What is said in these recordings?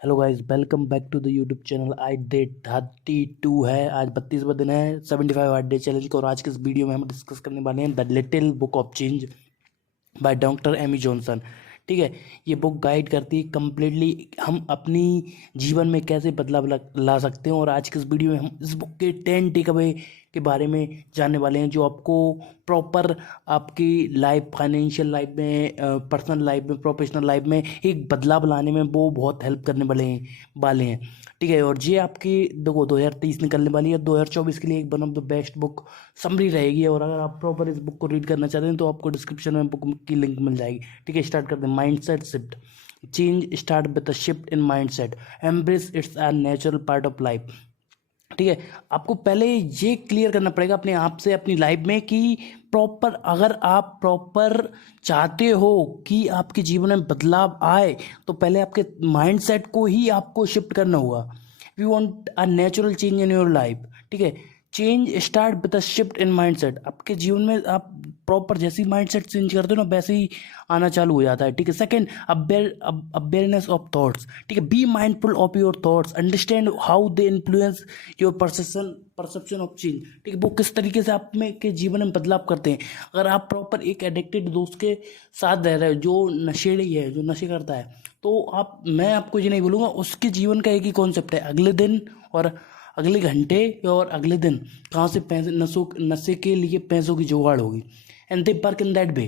Hello guys, welcome back to the YouTube channel. आज day 32 है। आज 32वां दिन है 75 हार्ड डे चैलेंज का। और आज के इस वीडियो में हम डिस्कस करने वाले हैं the little book of change by doctor Amy Johnson. ठीक है, ये बुक गाइड करती है कम्प्लीटली हम अपनी जीवन में कैसे बदलाव ला सकते हैं। और आज के इस वीडियो में हम इस बुक के 10 टेक अवे के बारे में जानने वाले हैं, जो आपको प्रॉपर आपकी लाइफ, फाइनेंशियल लाइफ में, पर्सनल लाइफ में, प्रोफेशनल लाइफ में एक बदलाव लाने में वो बहुत हेल्प करने वाले हैं। ठीक है, और ये आपकी देखो 2023 निकलने वाली है, 2024 के लिए एक one of the best book summary रहेगी। और अगर आप प्रॉपर इस बुक को रीड करना चाहते हैं तो आपको डिस्क्रिप्शन में बुक की लिंक मिल जाएगी। ठीक है, स्टार्ट करते हैं। Mindset shift. Change start with a shift in mindset. Embrace it's a natural part of life. ठीक है, आपको पहले ये क्लियर करना पड़ेगा अपने आप से, अपनी लाइफ में, कि प्रॉपर अगर आप प्रॉपर चाहते हो कि आपके जीवन में बदलाव आए तो पहले आपके माइंडसेट को ही आपको शिफ्ट करना होगा। We want a natural change in your life. ठीक है, change start with a shift in mindset. आपके जीवन में आप प्रॉपर जैसी माइंडसेट चेंज करते हो ना, वैसे ही आना चालू हो जाता है। ठीक है, सेकंड, अवेयरनेस ऑफ थॉट्स। ठीक है, be mindful of your thoughts, understand how they influence your perception of change. ठीक है, वो किस तरीके से आप में के जीवन में बदलाव करते हैं। अगर आप प्रॉपर एक एडिक्टेड दोस्त के साथ रह रहे हो जो नशेड़ी है, जो नशे करता है, तो मैं आपको ये नहीं बोलूँगा, उसके जीवन का एक ही कॉन्सेप्ट है, अगले दिन और अगले घंटे और अगले दिन कहाँ से पैसे, नशे के लिए पैसों की जुगाड़ होगी। And they work in that way.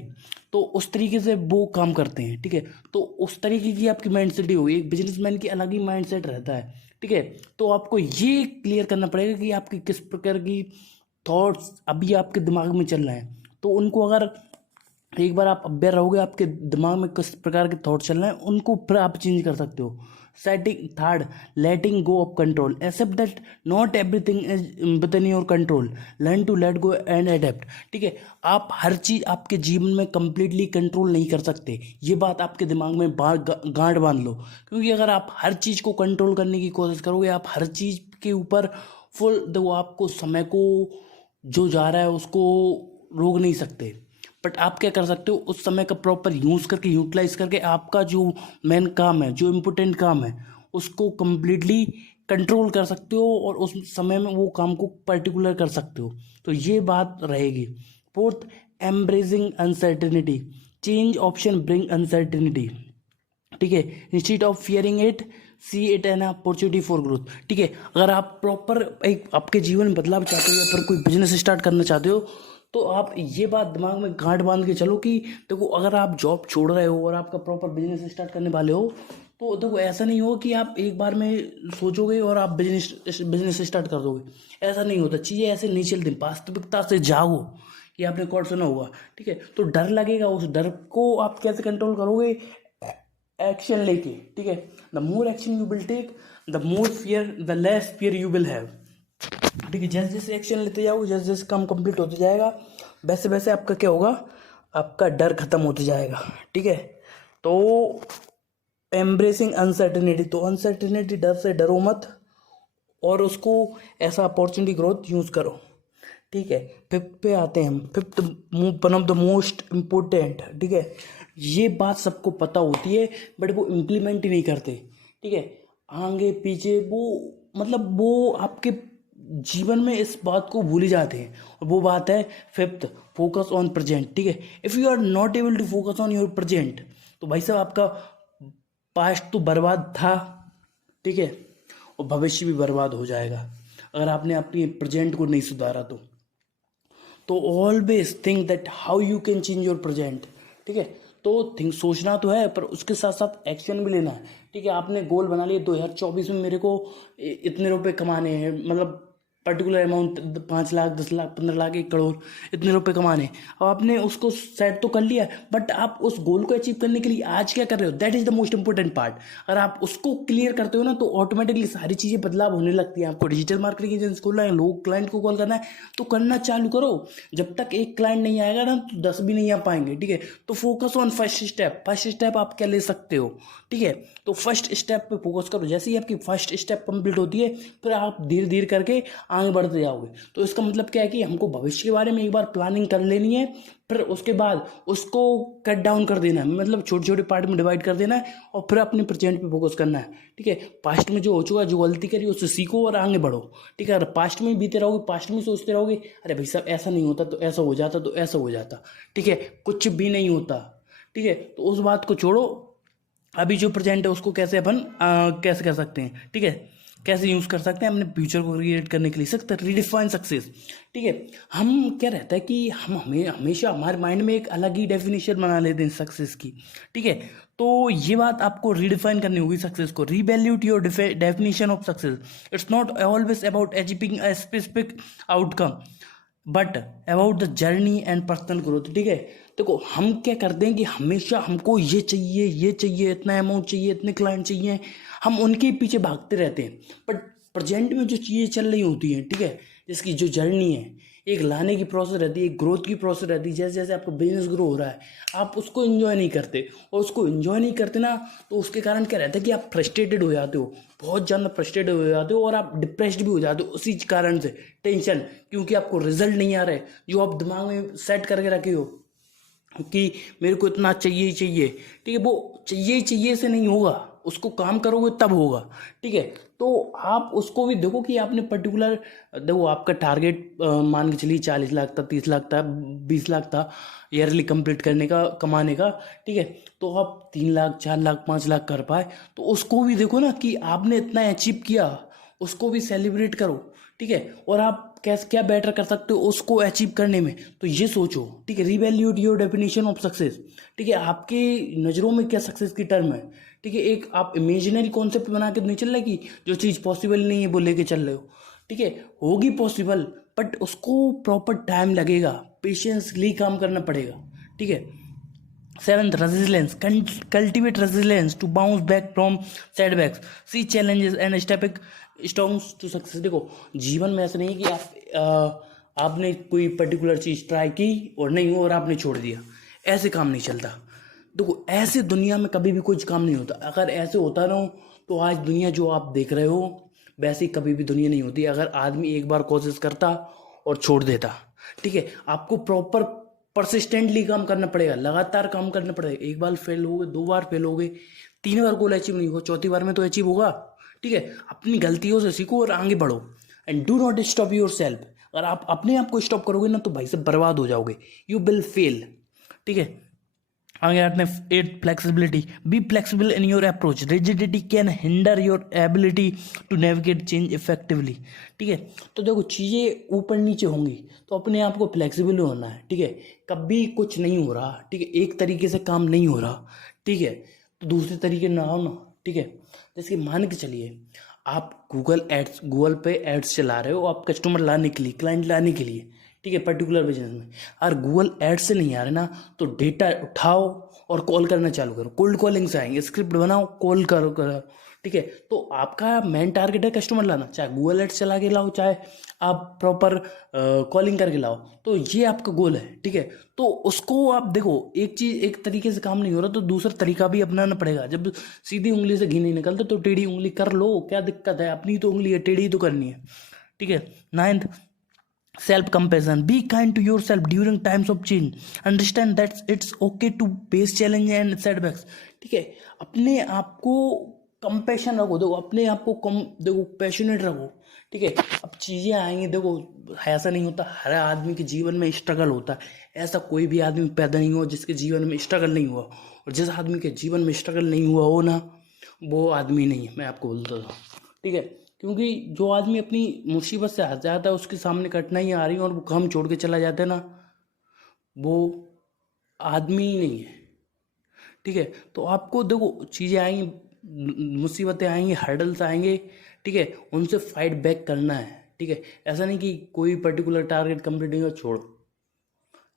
तो उस तरीके से वो काम करते हैं। ठीक है, तो उस तरीके की आपकी माइंड सेट ही होगी। एक बिजनेसमैन की अलग ही माइंड सेट रहता है। ठीक है, तो आपको ये क्लियर करना पड़ेगा कि आपकी किस प्रकार की थॉट्स अभी आपके दिमाग में चल रहे हैं। तो उनको अगर एक बार आप अवेयर रहोगे आपके दिमाग में किस प्रकार के थॉट चल रहे हैं, उनको फिर आप चेंज कर सकते हो। Setting third, letting go of control. Accept that not everything is within your control. Learn to let go and adapt. ठीक है, आप हर चीज़ आपके जीवन में कंप्लीटली कंट्रोल नहीं कर सकते। ये बात आपके दिमाग में गांठ बांध लो, क्योंकि अगर आप हर चीज़ को कंट्रोल करने की कोशिश करोगे, आप हर चीज़ के ऊपर फुल देखो, आपको समय को जो जा रहा है उसको रोक नहीं सकते। बट आप क्या कर सकते हो, उस समय का प्रॉपर यूज़ करके, यूटिलाइज करके, आपका जो मेन काम है, जो इम्पोर्टेंट काम है, उसको कंप्लीटली कंट्रोल कर सकते हो और उस समय में वो काम को पर्टिकुलर कर सकते हो। तो ये बात रहेगी। Fourth, embracing uncertainty. Change option bring uncertainty. ठीक है, instead of fearing it, see it an opportunity for growth. ठीक है, अगर आप प्रॉपर एक आपके जीवन में बदलाव चाहते हो या फिर कोई बिजनेस स्टार्ट करना चाहते हो, तो आप ये बात दिमाग में गांठ बांध के चलो कि देखो, अगर आप जॉब छोड़ रहे हो और आपका प्रॉपर बिजनेस स्टार्ट करने वाले हो, तो देखो ऐसा नहीं हो कि आप एक बार में सोचोगे और आप बिजनेस स्टार्ट कर दोगे। ऐसा नहीं होता, चीज़ें ऐसे नहीं चलती। वास्तविकता से जाओ, ये आपने कोट सुना होगा। ठीक है, तो डर लगेगा, उस डर को आप कैसे कंट्रोल करोगे? एक्शन लेके। ठीक है, the more action you will take, the more fear, the less fear you will have. ठीक है, जैसे जैसे एक्शन लेते जाओ, जैसे जैसे काम कंप्लीट होते जाएगा, वैसे वैसे आपका क्या होगा, आपका डर खत्म होते जाएगा। ठीक है, तो एम्ब्रेसिंग अनसर्टेनिटी, तो अनसर्टेनिटी, डर से डरो मत और उसको ऐसा अपॉर्चुनिटी ग्रोथ यूज़ करो। ठीक है, फिफ्थ पे आते हैं हम। Fifth, one of the most important. ठीक है, ये बात सबको पता होती है बट वो इम्प्लीमेंट ही नहीं करते। ठीक है, आगे पीछे वो, मतलब वो आपके जीवन में इस बात को भूल ही जाते हैं। और वो बात है फिफ्थ, फोकस ऑन प्रेजेंट। ठीक है, if you are not able to focus on your present, तो भाई साहब आपका पास्ट तो बर्बाद था। ठीक है, और भविष्य भी बर्बाद हो जाएगा अगर आपने अपनी प्रेजेंट को नहीं सुधारा तो always think that how you can change your present. ठीक है, तो थिंक, सोचना तो है पर उसके साथ साथ एक्शन भी लेना है। ठीक है, आपने गोल बना लिया 2024 में मेरे को इतने रुपए कमाने हैं, मतलब पर्टिकुलर अमाउंट, 5 लाख, 10 लाख, 15 लाख, 1 करोड़, इतने रुपए कमाने। अब आपने उसको सेट तो कर लिया, बट आप उस गोल को अचीव करने के लिए आज क्या कर रहे हो, that is the most important part. अगर आप उसको क्लियर करते हो ना, तो ऑटोमेटिकली सारी चीज़ें बदलाव होने लगती हैं। आपको डिजिटल मार्केटिंग एजेंसी खोलना है, लोग क्लाइंट को कॉल करना है, तो करना चालू करो। जब तक एक क्लाइंट नहीं आएगा ना, तो 10 भी नहीं आ पाएंगे। ठीक है, तो focus on first step. First step आप क्या ले सकते हो? ठीक है, तो फर्स्ट स्टेप पे फोकस करो। जैसे ही आपकी फर्स्ट स्टेप कंप्लीट होती है, फिर आप धीरे धीरे करके आगे बढ़ते जाओगे। तो इसका मतलब क्या है कि हमको भविष्य के बारे में एक बार प्लानिंग कर लेनी है, फिर उसके बाद उसको कट डाउन कर देना है, मतलब छोटे छोटे पार्ट में डिवाइड कर देना है और फिर अपने प्रेजेंट पे फोकस करना है। ठीक है, पास्ट में जो हो चुका, जो गलती करी उससे सीखो और आगे बढ़ो। ठीक है, अगर पास्ट में बीते रहोगे, पास्ट में सोचते रहोगे अरे भाई साहब ऐसा नहीं होता तो ऐसा हो जाता, तो ऐसा हो जाता, ठीक है, कुछ भी नहीं होता। ठीक है, तो उस बात को छोड़ो, अभी जो प्रेजेंट है उसको कैसे अपन कैसे कर सकते हैं, ठीक है, कैसे यूज़ कर सकते हैं अपने फ्यूचर को क्रिएट करने के लिए, सकते रीडिफाइन सक्सेस। ठीक है, हम क्या रहता है कि हम हमेशा हमारे माइंड में एक अलग ही डेफिनेशन बना लेते हैं सक्सेस की। ठीक है, तो ये बात आपको रीडिफाइन करनी होगी सक्सेस को। Reevaluate your definition of success. It's not always about achieving a specific outcome but about the journey and personal growth. ठीक है, देखो हम क्या करते हैं कि हमेशा हमको ये चाहिए, ये चाहिए, इतना अमाउंट चाहिए, इतने क्लाइंट चाहिए, हम उनके पीछे भागते रहते हैं। बट प्रेजेंट में जो चीज़ें चल रही होती हैं, ठीक है, जिसकी जो जर्नी है, एक लाने की प्रोसेस रहती है, एक ग्रोथ की प्रोसेस रहती है। जैसे जैसे आपका बिजनेस ग्रो हो रहा है, आप उसको एंजॉय नहीं करते, और उसको एंजॉय नहीं करते ना, तो उसके कारण क्या रहता है कि आप फ्रस्ट्रेटेड हो जाते हो, बहुत ज़्यादा फ्रस्ट्रेटेड हो जाते हो, और आप डिप्रेस्ड भी हो जाते हो उसी कारण से, टेंशन, क्योंकि आपको रिजल्ट नहीं आ रहा है जो आप दिमाग में सेट करके रखे हो कि मेरे को इतना चाहिए ही चाहिए। ठीक है, वो चाहिए ही चाहिए से नहीं होगा, उसको काम करोगे तब होगा। ठीक है, तो आप उसको भी देखो कि आपने पर्टिकुलर, देखो आपका टारगेट मान के चलिए 40 लाख था, 30 लाख था, 20 लाख था ईयरली कंप्लीट करने का, कमाने का। ठीक है, तो आप 3 लाख, 4 लाख, 5 लाख कर पाए, तो उसको भी देखो ना कि आपने इतना अचीव किया, उसको भी सेलिब्रेट करो। ठीक है, और आप कैसे क्या बेटर कर सकते हो उसको अचीव करने में, तो ये सोचो। ठीक है, रिवैल्यूट योर डेफिनेशन ऑफ सक्सेस। ठीक है, आपकी नज़रों में क्या सक्सेस की टर्म है। ठीक है, एक आप इमेजिनरी कॉन्सेप्ट बना के नहीं चल रहे कि जो चीज़ पॉसिबल नहीं है वो लेके चल रहे हो। ठीक है, होगी पॉसिबल, बट उसको प्रॉपर टाइम लगेगा, पेशेंसली काम करना पड़ेगा। ठीक है, seventh, resilience. Cultivate resilience to bounce back from setbacks, see challenges and stepping stones to success. देखो जीवन में ऐसा नहीं है कि आपने कोई पर्टिकुलर चीज़ ट्राई की और नहीं हो और आपने छोड़ दिया, ऐसे काम नहीं चलता। देखो ऐसे दुनिया में कभी भी कुछ काम नहीं होता। अगर ऐसे होता ना तो आज दुनिया जो आप देख रहे हो वैसी कभी भी दुनिया नहीं होती। अगर आदमी एक बार कोशिश करता और छोड़ देता। ठीक है, आपको प्रॉपर परसिस्टेंटली काम करना पड़ेगा, लगातार काम करना पड़ेगा। एक बार फेल हो गए, 2 बार फेल हो गए, 3 बार गोल अचीव नहीं हुआ, चौथी बार में तो अचीव होगा। ठीक है, अपनी गलतियों से सीखो और आगे बढ़ो, and do not stop your self. अगर आप अपने आप को स्टॉप करोगे ना तो भाई से बर्बाद हो जाओगे, यू विल फेल। ठीक है, आगे आते हैं 8, flexibility. Be flexible in your approach, rigidity can hinder your ability to navigate change effectively. ठीक है, तो देखो चीज़ें ऊपर नीचे होंगी तो अपने आप को फ्लेक्सिबल होना है। ठीक है, कभी कुछ नहीं हो रहा, ठीक है, एक तरीके से काम नहीं हो रहा, ठीक है, तो दूसरे तरीके ना हो ना। ठीक है, जैसे मान के चलिए आप गूगल पे एड्स चला रहे हो, आप कस्टमर लाने के लिए, क्लाइंट लाने के लिए। ठीक है, पर्टिकुलर बिजनेस में अगर गूगल एड्स से नहीं आ रहे ना तो डेटा उठाओ और कॉल करना चालू करो। कोल्ड कॉलिंग से आएंगे, स्क्रिप्ट बनाओ, कॉल करो। ठीक है, तो आपका मेन टारगेट है कस्टमर लाना, चाहे गूगल एड्स चला के लाओ, चाहे आप प्रॉपर कॉलिंग करके लाओ, तो ये आपका गोल है। ठीक है, तो उसको आप देखो, एक चीज़ एक तरीके से काम नहीं हो रहा तो दूसरा तरीका भी अपनाना पड़ेगा। जब सीधी उंगली से घी नहीं निकलता तो टेढ़ी उंगली कर लो, क्या दिक्कत है, अपनी तो उंगली है, टेढ़ी तो करनी है। ठीक है, 9th, self compassion. Be kind to yourself during times of change. Understand that it's okay to face challenge and setbacks. ठीक है, अपने आप को कंपैशन रखो, देखो अपने आप को कम, देखो पैशनेट रखो। ठीक है, अब चीज़ें आएंगी, देखो ऐसा नहीं होता, हर आदमी के जीवन में स्ट्रगल होता है। ऐसा कोई भी आदमी पैदा नहीं हुआ जिसके जीवन में स्ट्रगल नहीं हुआ, और जिस आदमी के जीवन में स्ट्रगल नहीं हुआ हो ना, वो आदमी नहीं है, मैं आपको बोलता था। ठीक है, क्योंकि जो आदमी अपनी मुसीबत से हट जाता है, उसके सामने कठिनाइयाँ आ रही हैं और वो काम छोड़ के चला जाता है ना, वो आदमी ही नहीं है। ठीक है, तो आपको देखो चीज़ें आएंगी, मुसीबतें आएंगी, हर्डल्स आएंगे। ठीक है, उनसे फाइट बैक करना है। ठीक है, ऐसा नहीं कि कोई पर्टिकुलर टारगेट कंप्लीट नहीं हुआ छोड़।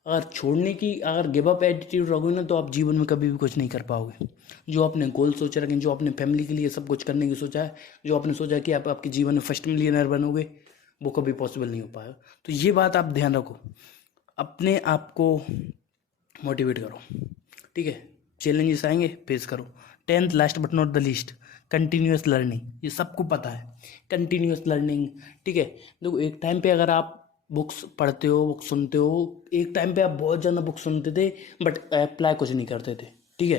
अगर छोड़ने की, अगर गिव अप एटीट्यूड रखोगे ना तो आप जीवन में कभी भी कुछ नहीं कर पाओगे। जो आपने गोल सोच रखे, जो आपने फैमिली के लिए सब कुछ करने की सोचा है, जो आपने सोचा कि आप आपके जीवन में फर्स्ट मिलियनर बनोगे, वो कभी पॉसिबल नहीं हो पाएगा। तो ये बात आप ध्यान रखो, अपने आप को मोटिवेट करो। ठीक है, चैलेंजेस आएंगे, फेस करो। 10th, last but not the least, continuous learning, ये सबको पता है कंटिन्यूस लर्निंग। ठीक है, देखो एक टाइम पे अगर आप बुक्स पढ़ते हो, बुक सुनते हो, एक टाइम पे आप बहुत ज़्यादा बुक सुनते थे बट अप्लाई कुछ नहीं करते थे। ठीक है,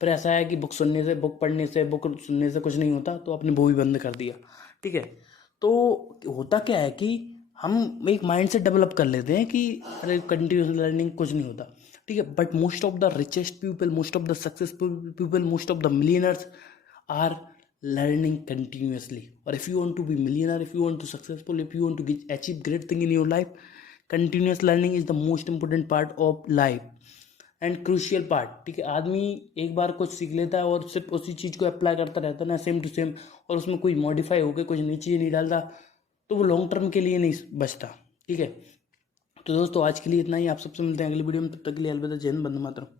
पर ऐसा है कि बुक सुनने से, बुक पढ़ने से, बुक सुनने से कुछ नहीं होता, तो आपने वो भी बंद कर दिया। ठीक है, तो होता क्या है कि हम एक माइंड सेट डेवलप कर लेते हैं कि अरे कंटिन्यूस लर्निंग कुछ नहीं होता। ठीक है, but most of the richest people, most of the successful people, most of the millionaires are learning continuously. Or if you want to be millionaire, if you want to successful, if you want to achieve great thing in your life, continuous learning is the most important part of life and crucial part. ठीक है, आदमी एक बार कुछ सीख लेता है और सिर्फ उसी चीज़ को अप्लाई करता रहता है ना, सेम टू सेम, और उसमें कोई मॉडिफाई होकर कुछ नई चीज़ें नहीं डालता, तो वो लॉन्ग टर्म के लिए नहीं बचता। ठीक है, तो दोस्तों आज के लिए इतना ही। आप सबसे मिलते हैं अगली वीडियो में, तब तक के लिए अलविदा, जय हिंद, वंदे मातरम।